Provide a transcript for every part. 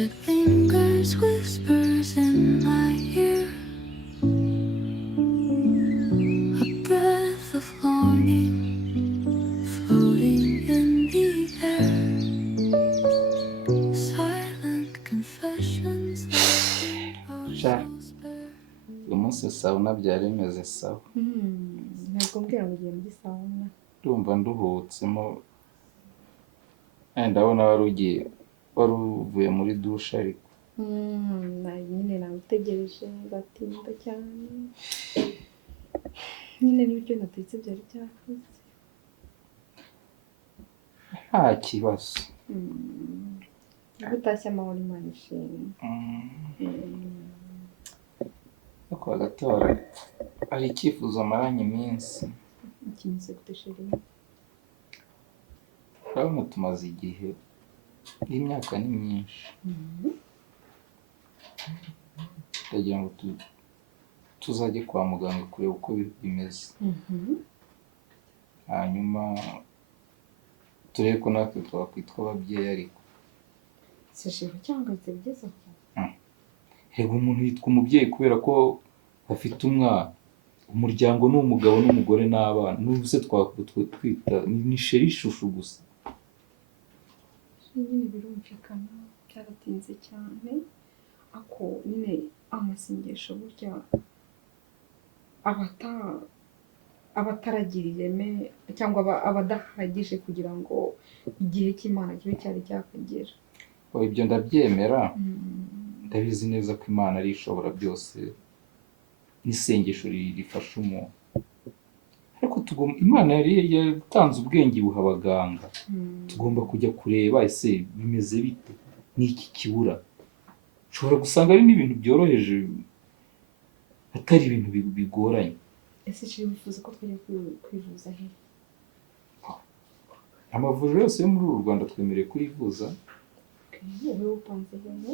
it lingers, whispers in my ear. A breath of longing floating in the air. Silent confessions Sha, uyu munsi sauna byari bimeze sawa. Ntabwo mbwira ngo ugiye muri sauna. Ndumva nduhutsemo. Ndabona wari uvuye muri dushe ariko. Nyine namutegereje ngatinda cyane. Nyine n'ibyo natetse byari byakoze. Nta kibazo. Gutashya amahoro Imana ishimwe. Ariko agatora hari icyifuzo amaranye iminsi. Ikinyuze gutesheri. Urabona tumaze igihe, imyaka ni myinshi. Ndagira ngo tuzajye kwa muganga kureba uko bimeze. Hanyuma turebe ko natwe twakwitwa ababyeyi ariko. Seshero cyangwa se bigeze aho. Hego umuntu yitwa umubyeyi kubera ko afite umwana. Umuryango ni umugabo n'umugore n'abana. N'ubuse twita ni sheri ishushu gusa. Nyine birumvikana byaratinze cyane. Ako nyine amasengesho burya abataragira ireme cyangwa abadahagije kugira ngo igihe cy'Imana kibe cyari cyakagera. Ibyo ndabyemera. Ndabizi neza ko Imana ari ishobora byose. N'isengesho rifasha umuntu. Ariko Imana yari yatanze ubwenge buha abaganga. Tugomba kujya kureba ese bimeze bite, n'iki kibura. Ushobora gusanga ari n'ibintu byoroheje atari ibintu bigoranye. Ese cyo bifuza ko twajya kwivuza he? Amavuriro yose yo muri uru Rwanda twemerewe kuyivuza. Wowe upanze hano?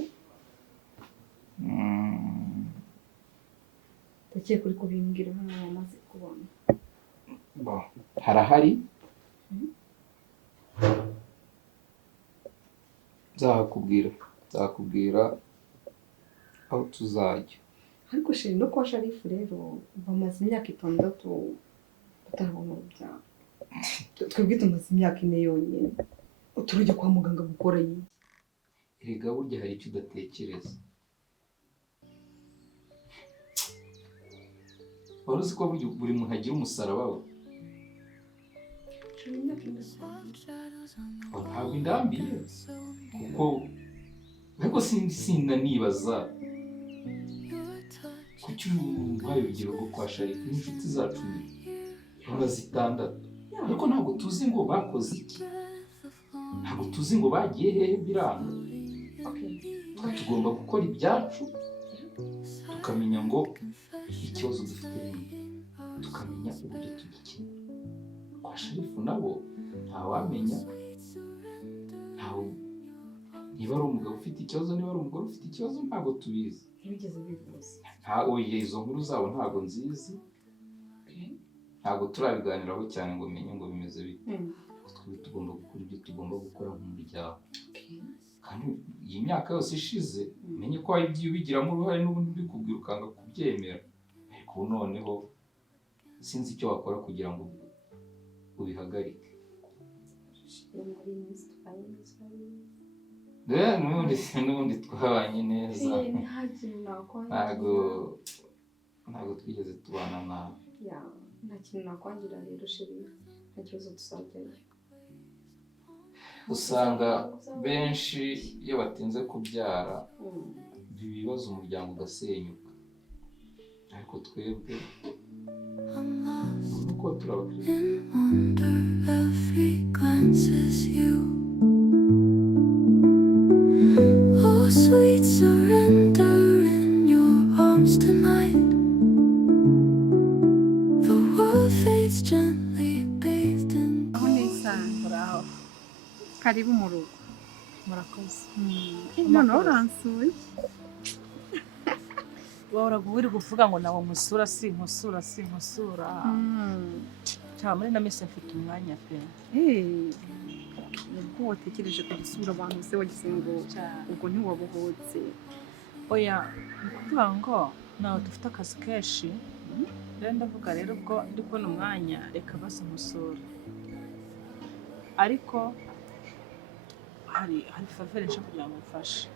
Ndagiye kuri kubimbwira hano amaze kubona. Harahari. Nzakubwira aho tuzajya. Ariko sheri no kwa Sharifu rero bamaze imyaka 6 batarabona urubyaro. Twebwe tumaze imyaka 4 yonyine. Uturujya kwa muganga gukora iyi. Erega burya hari icyo udatekereza. Wari uzi ko buri muntu agira umusaraba we? Ntabwo indambiye kuko ariko sinanibaza kuki ubaye urugero rwo kwa Sharifu n'inshuti zacu bamaze 6 ariko ntabwo tuzi ngo bakoze iki, ntabwo tuzi ngo bagiye hehe biranga. Tugomba gukora ibyacu tukamenya ngo ikibazo dufite tukamenya uburyo tugikemura. Kwa Sharifu nabo ntawamenya niba ari umugabo ufite ikibazo, niba ari umugore ufite ikibazo, ntabwo tubizi. Ntibigeze bivuze. Izo nkuru zabo ntabwo nzizi. Ntabwo turabiganiraho cyane ngo menye ngo bimeze bite. Tugomba gukora ibyo tugomba gukora mu muryango. Kandi iyi myaka yose ishize menye ko ibyo ubigiramo uruhare n'ubundi bikubwira ukanga kubyemera. Ariko noneho sinzi icyo wakora kugira ngo ubihagarike. N'ubundi twabanye neza. Ntabwo twigeze tubana nabi. Nta kintu nakwangira rero sheri, nta kibazo tuzajyayo. Usanga benshi iyo batinze kubyara ibibazo umuryango ugasenyuka. Ariko twebwe nuko Oh, sweet surrender in your arms tonight. The world fades gently, bathed in Bravo. Karibu mu rugo. Murakoze. None uransuye. Wahoraga uri kuvuga ngo nawe musura sinkusura. Cyangwa muri na mese mfite umwanya pe. Yego watekereje kudusura abantu se wagize ngo ubwo ntiwabohotse. oya ni ukuvuga ngo nawe dufite akazi kenshi rero ndavuga rero ubwo ndi kubona umwanya reka basi musura ariko hari favere nshaka kugira ngo mfashe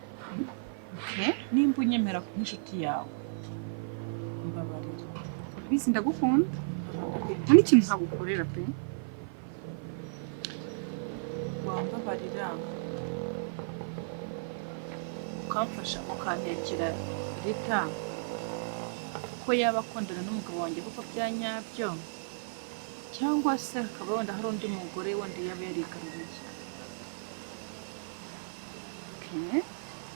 nimba unyemera nk'inshuti yawe mbabarira Bisi ndagukunda nta n'ikintu ntagukorera pe. wambabarira ukamfasha ukantekera Rita ko yaba akundana n'umugabo wanjye kuko bya nyabyo cyangwa se hakaba wenda hari undi mugore wenda yaba yarigaruriye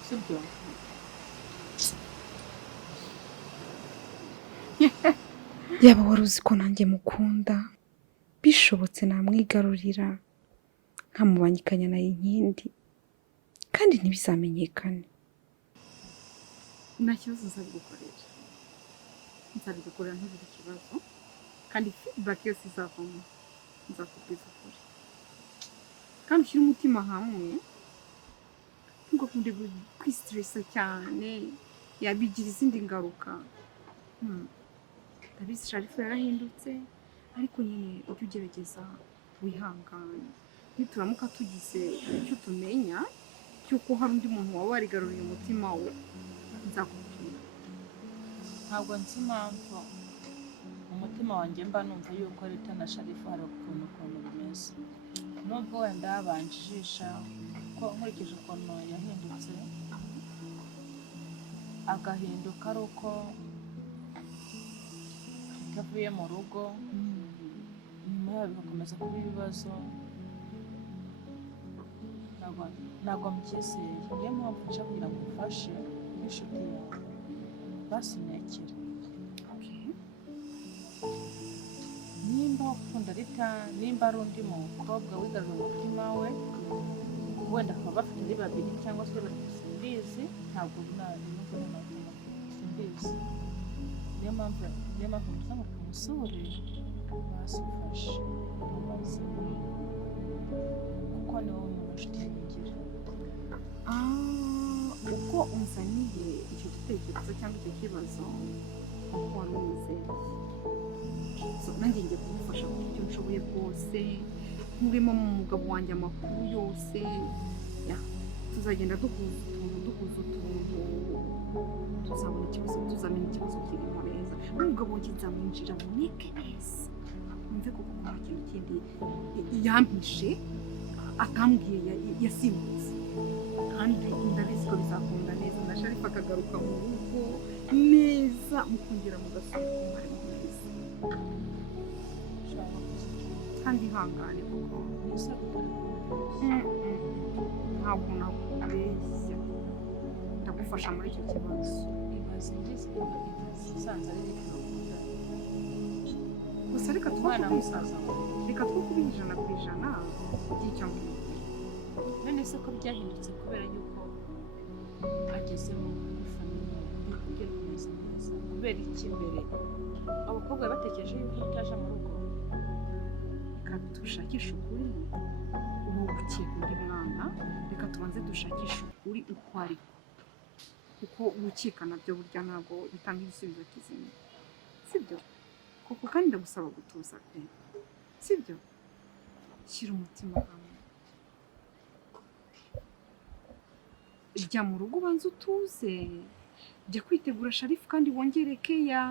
sibyo Yaba wari uzi ko nanjye mukunda bishobotse namwigarurira nkamubangikanya na inkindi kandi ntibizamenyekane. Nta kibazo nzabigukorera ntugire ikibazo kandi feedback yose izavamo nzakubwiza ukuri kandi ushyire umutima hamwe ntugakunde kwistressa cyane yabigira izindi ngaruka. Ndabizi Sharifa yarahindutse ariko nyine ujye ugerageza wihangane nituramuka tugize icyo tumenya cy'uko hari undi muntu waba warigaruriye umutima we nzakubwira. ntabwo nzi impamvu umutima wanjye mba numva yuko Rita na Sharifa hari ukuntu bimeze nubwo wenda yabanjijisha ko nkurikije ukuntu yahindutse agahinduka ari uko yavuye mu rugo nyuma yaho bigakomeza kuba ibibazo ntabwo mbyizeye niyo mpamvu nshaka kugira ngo umfashe n'inshuti yawe basinekere nimba ukunda Rita nimba ari undi mukobwa wigarura umutima we wenda akaba bafite ari babiri cyangwa se batatu simbizi ntabwo simbizi niyo mpamvu musanga ku musore basufashe umubaze kuko ni wowe umuntu nshuti yangira. Uko unzaniye icyo gitekerezo cyangwa icyo kibazo uko wari umeze nanjye ngiye kumufasha ku buryo nshoboye bwose nkurimo mu mugabo wanjye amakuru yose tuzagenda duhuza utuntu tuzamenya ikibazo kirimo neza n'umugabo wanjye nzamwinjira muneke neza numve ko kuko nta kintu kindi yampishe atambwiye yasimbutse kandi ndabizi ko bizakunda neza na Sharifa akagaruka mu rugo neza mukongera mugasubira ku mwarimu neza kandi ihangane kuko ntabwo nakubeshya ndagufasha muri icyo kibazo. Ibaze ngize usanze ari Rita gusa reka umwana musaza reka twukubihe 100% by'icyo none se ko byahindutse kubera yuko ageze mu famille kugira kumeze neza kubera iki mbere abakobwa batekereje yuko utaje mu rugo kandi dushakisha ukuri ubu gukeka undi mwana reka tubanze dushakisha ukuri uko ari kuko gukeka nabyo burya ntabwo bitanga igisubizo kizima sibyo kuko kandi ndagusaba gutuza pe sibyo shyira umutima hamwe jya mu rugo ubanza utuze jya kwitegura Sharifa kandi wongere keya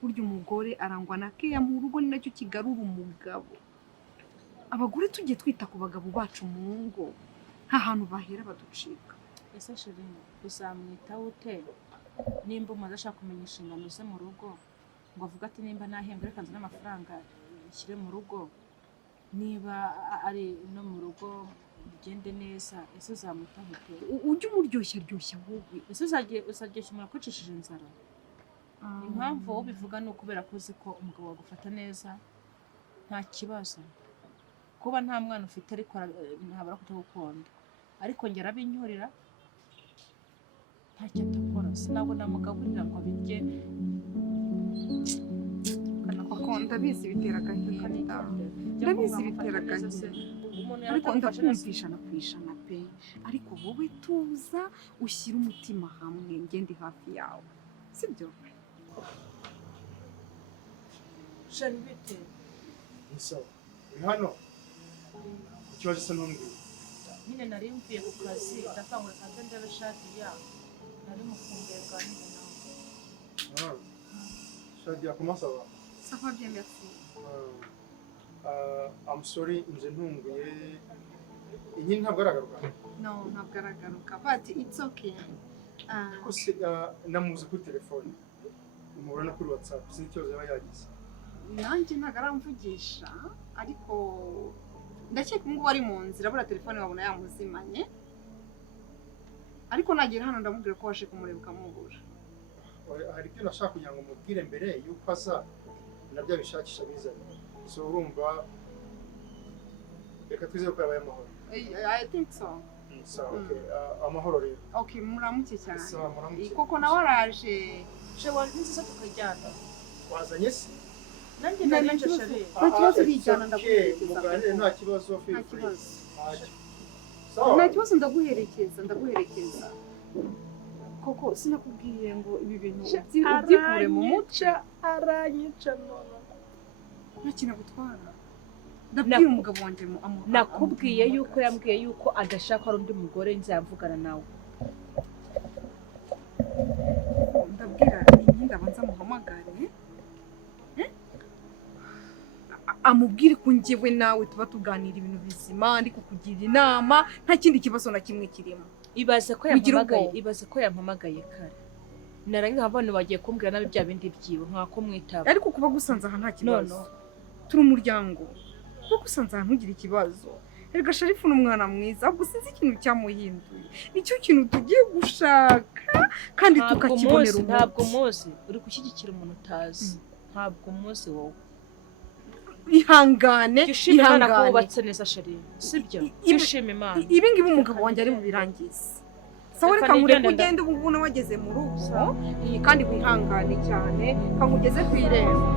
burya umugore arangwa na keya mu rugo ni nacyo kigarura umugabo. Abagore tujye twita ku bagabo bacu mu ngo nta hantu bahera baducika. ese Sheri uzamwitaho ute nimba umaze ashaka kumenya inshingano ze mu rugo ngo avuga ati nimba nahembwe reka nzane amafaranga ishyire mu rugo niba ari no mu rugo bigende neza ese uzamwitaho ute ujye umuryoshya wowe ese uzaryoshya umuntu akwicishije inzara. Impamvu ubivuga ni ukubera ko uzi ko umugabo wagufata neza nta kibazo kuba nta mwana ufite ariko ntabura kutagukunda ariko njye arabinyorera ntacyo atakora sinabona mugaburira ngo abirye ndabizi bitera agahinda ndabizi bitera agahinda umuntu ariko yaratagufashe ndakumvisha na kwishana pe ariko wowe tuza ushyira umutima hamwe ngende hafi yawe sibyo shari bite sawa uri hano ikibazo se ntumbwire nyine nari mvuye ku kazi ndakangura kaze ndebe Shadia nari mukumbuye bwanjye nawe Shadia comment ça va ça va bien merci I'm sorry nje ntunguye iyi ntabwo aragaruka no ntabwo aragaruka but it's okay ko se namuze kuri telefone umubona kuri WhatsApp sinzi ikibazo yaba yagize nanjye ntabwo aramvugisha ariko ndakeka ngo ari mu nzira bura telefone wabona yamuzimanye ariko nagera hano ndamubwira ko washe kumureba ukamubura hari ibyo nashaka kugira ngo mubwire mbere yuko aza nabyo bishakisha bizanye so urumva reka twizere ko yabaye amahoro I think so sawa okay amahoro rero okay muramuke cyane sawa muramuke koko nawe araje shewa nziza tukajyana wazanye se nanjye nari nje shari nta kibazo bijyana ndaguherekeza muganire nta kibazo nta kibazo sawa nta kibazo ndaguherekeza koko sinakubwiye ngo ibi bintu ubyikure mu mutwe aranyica none nta kintu agutwara ndabwira umugabo wanjye nakubwiye yuko yambwiye yuko adashaka ari undi mugore nzavugana nawe ndabwira iyi ndabanza muhamagare amubwire ko njyewe nawe tuba tuganira ibintu bizima ndi kukugira inama nta kindi kibazo na kimwe kirimo ibaze ko yampamagaye kare narangiza abantu bagiye kumbwira nabi bya bindi byiwe nkako mwitaba ariko kuba gusanze aha nta kibazo turi umuryango kuba gusanze aha ntugire ikibazo erega Sharifu ni umwana mwiza ahubwo sinzi ikintu cyamuhinduye nicyo kintu tugiye gushaka kandi tukakibonera umuti ntabwo muzi uri gushyigikira umuntu utazi ntabwo muzi wowe ihangane ihangane ko wubatse neza Shari sibyo dushima Imana ibi ngibi umugabo wanjye ari bubirangize sawa reka nkureke ugende ubu ngubu wageze mu rugo kandi wihangane cyane kamugeze ku irembo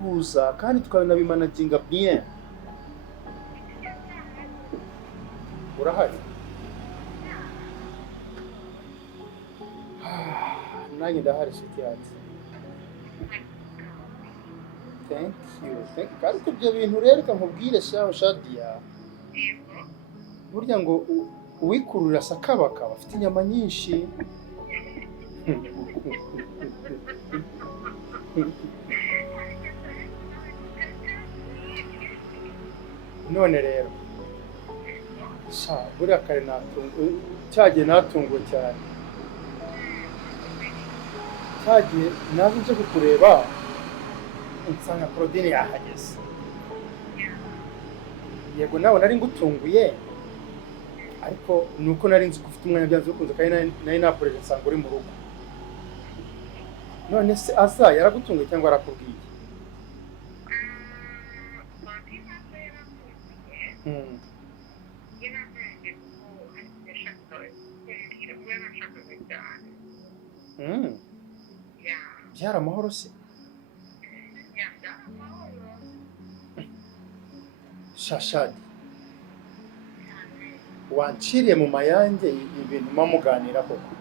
buza kandi tukanabimanaginga bien urahari nanjye ndahari shiti yanjye thank you ariko ibyo bintu rero reka nkubwire shaho Shadia burya ngo uwikurura sakabaka bafite inyama nyinshi none rero buriya kare cyagiye natunguwe cyane cyagiye naje nje kukureba nsanga Claudine yahageze yego nawe nari ngutunguye ariko nuko nari nzi ko ufite umwanya byanze bikunze kandi nari nakoreje nsanga uri mu rugo none se aza yaragutunguye cyangwa arakubwiye byari amahoro se Shashadi wanciriye mu mayange ibintu muganira koko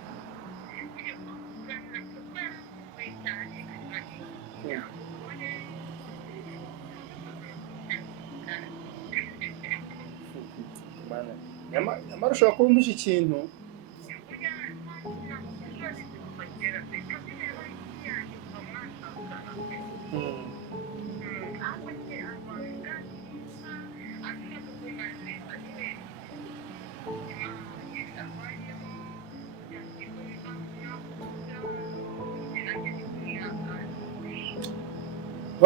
nyamara ushobora kuba umpishe ikintu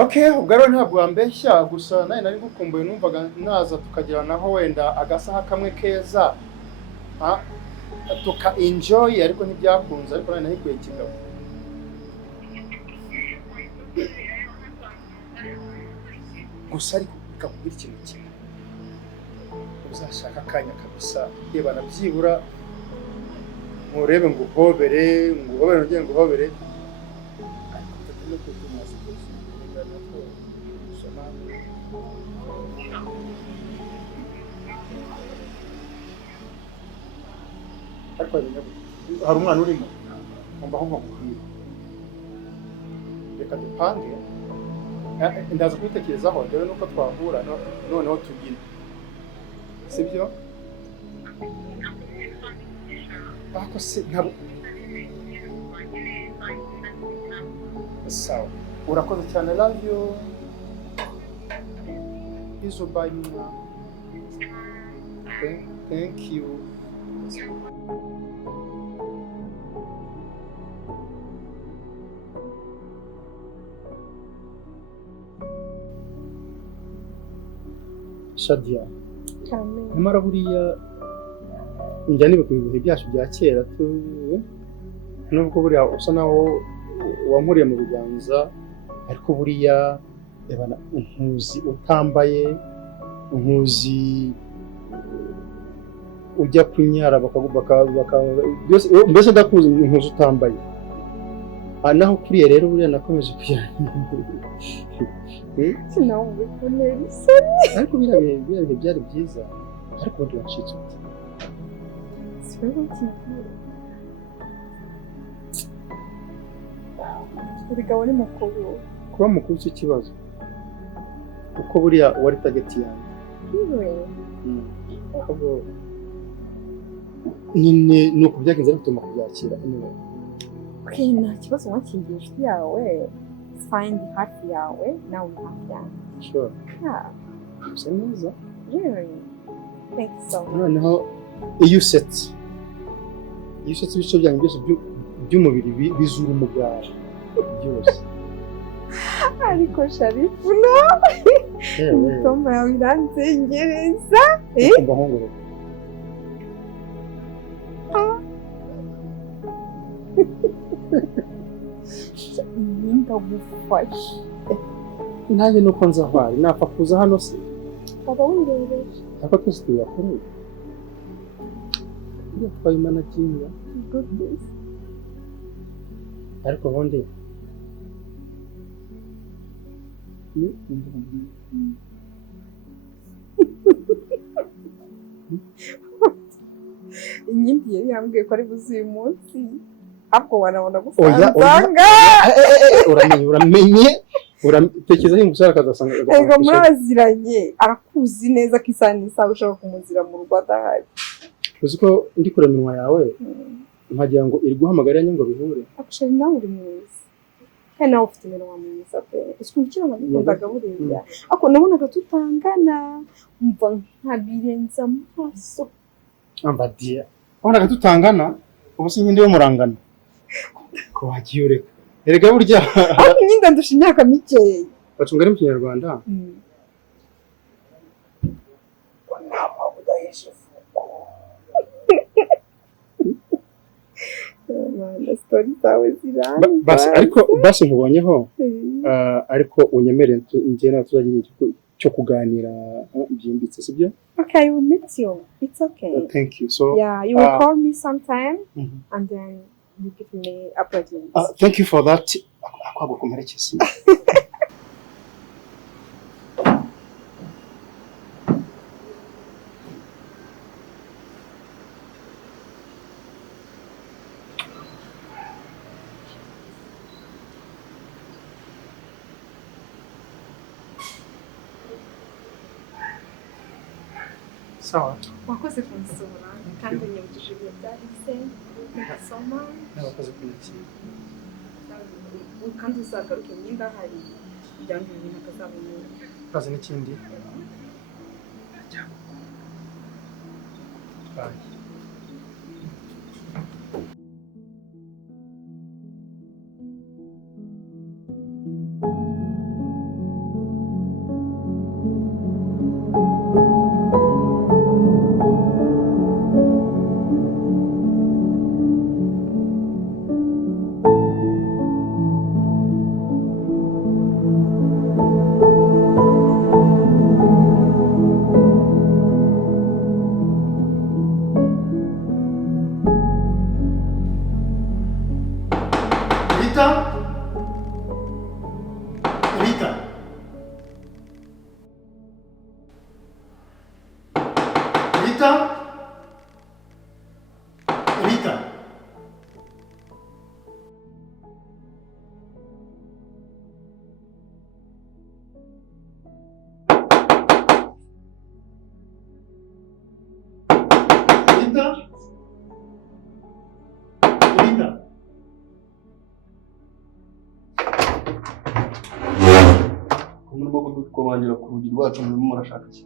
Okay, ubwo rero ntabwo wambeshya gusa nawe nari gukumbuye numvaga naza tukagiranaho wenda agasaha kamwe keza tuka enjoy ariko ntibyakunze ariko nawe nahikuye kigabo gusa ariko bikakubwira ikintu kimwe uzashaka akanya kabisa yebana byibura nkurebe nguhobere nongere nguhobere ariko tutari kutumaza kuzingana ko soma ariko hari umwana urimo ngomba aho nkubwira reka dupange ndaza kubitekerezaho rero nuko twahura noneho tubyine sibyo ako se ntabwo sawa urakoze cyane love you izo bye mama thank you Shadia nyamara buriya njya nibuka ibihe byacu bya kera nubwo buriya usa naho wankuriye mu biganza ariko buriya nkuzi utambaye nkuzi ujya kunyara mbese ndakuzi nkuzi utambaye naho kuriye rero buriya nakomeje kugira sinawumva kuntera isoni ariko biriya bihe byari byiza ariko ubundi wacitse uti siweho kigiye urigabo ni mukuru kuba mukuru si ikibazo kuko buriya wari tageti yanjye ahubwo nyine ni uko byagenze bituma kubyakira okay nta kibazo wakingiye inshuti yawe find hafi yawe nawe uri hafi yanjye sure yeah usa neza really thank you so much noneho iyo usetse ibice byanyu byose by'umubiri bizura umugara byose ariko Sharifu nawe imitoma yawe iranzengereza kumva nkongoro ndagufashe nanjye nuko nzahwari napfa kuza hano se waba wingereje ariko twese tuyakoreye iyo twayimanaginga goodness ariko ubundi inyimbi yari yambwiye ko ari buze uyu munsi ahubwo wanabona gusanga uramenye uratekereza yuko umusore akazasanga ego muraziranye arakuzi neza ko isaha n'isaha ushobora kumuzira mu rugo adahari uzi ko ndi kure minwa yawe nkagira ngo iri guhamagarira ngo bihure actually nawe uri mwiza kandi nawe ufite iminwa myiza pe usikurikira nabikundaga buriya ako nabonaga tutangana umva nkabirenza amaso ambadiya wabonaga tutangana ubu si nkindi yo murangana ko wagiye ureka erega burya ariko nyinda ndusha imyaka mikeya bacunga ari mu kinyarwanda story zawe ziranga basi nkubonyeho ariko unyemerere njye nawe tuzagira igihe cyo kuganira byimbitse sibyo okay I will meet you it's okay thank you so yeah you will call me sometime and then you give me appointments thank you for that akwago kumerekeza sawa wakoze kunsura kandi unyibukije ibihe byahise ngasoma n'abakoze kunyakira kandi uzagaruke imyenda hari kugira ngo ibintu atazabona kazi n'ikindi bye Rita? Rita? Murimo kudukomangira ku rugi rwacu murimo murashaka iki?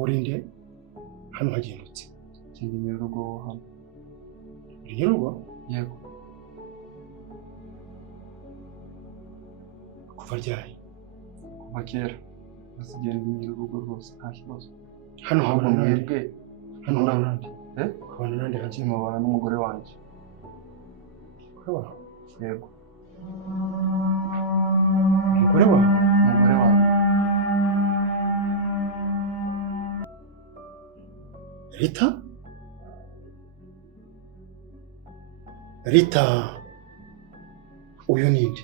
Urinde hano hagendutse. Ikindi nyurugo hano. Nyurugo? Yego. Kuva ryari? Kuva kera. Basigenda nyurugo rwose nta kibazo. Hano Ahubwo habona nande? mwebwe Hano habona nande? habona nande hakiri mubana n'umugore wanjye. Umugore wawe? Yego. Umugore wawe? Umugore wanjye. Rita? Rita, uyu ninde?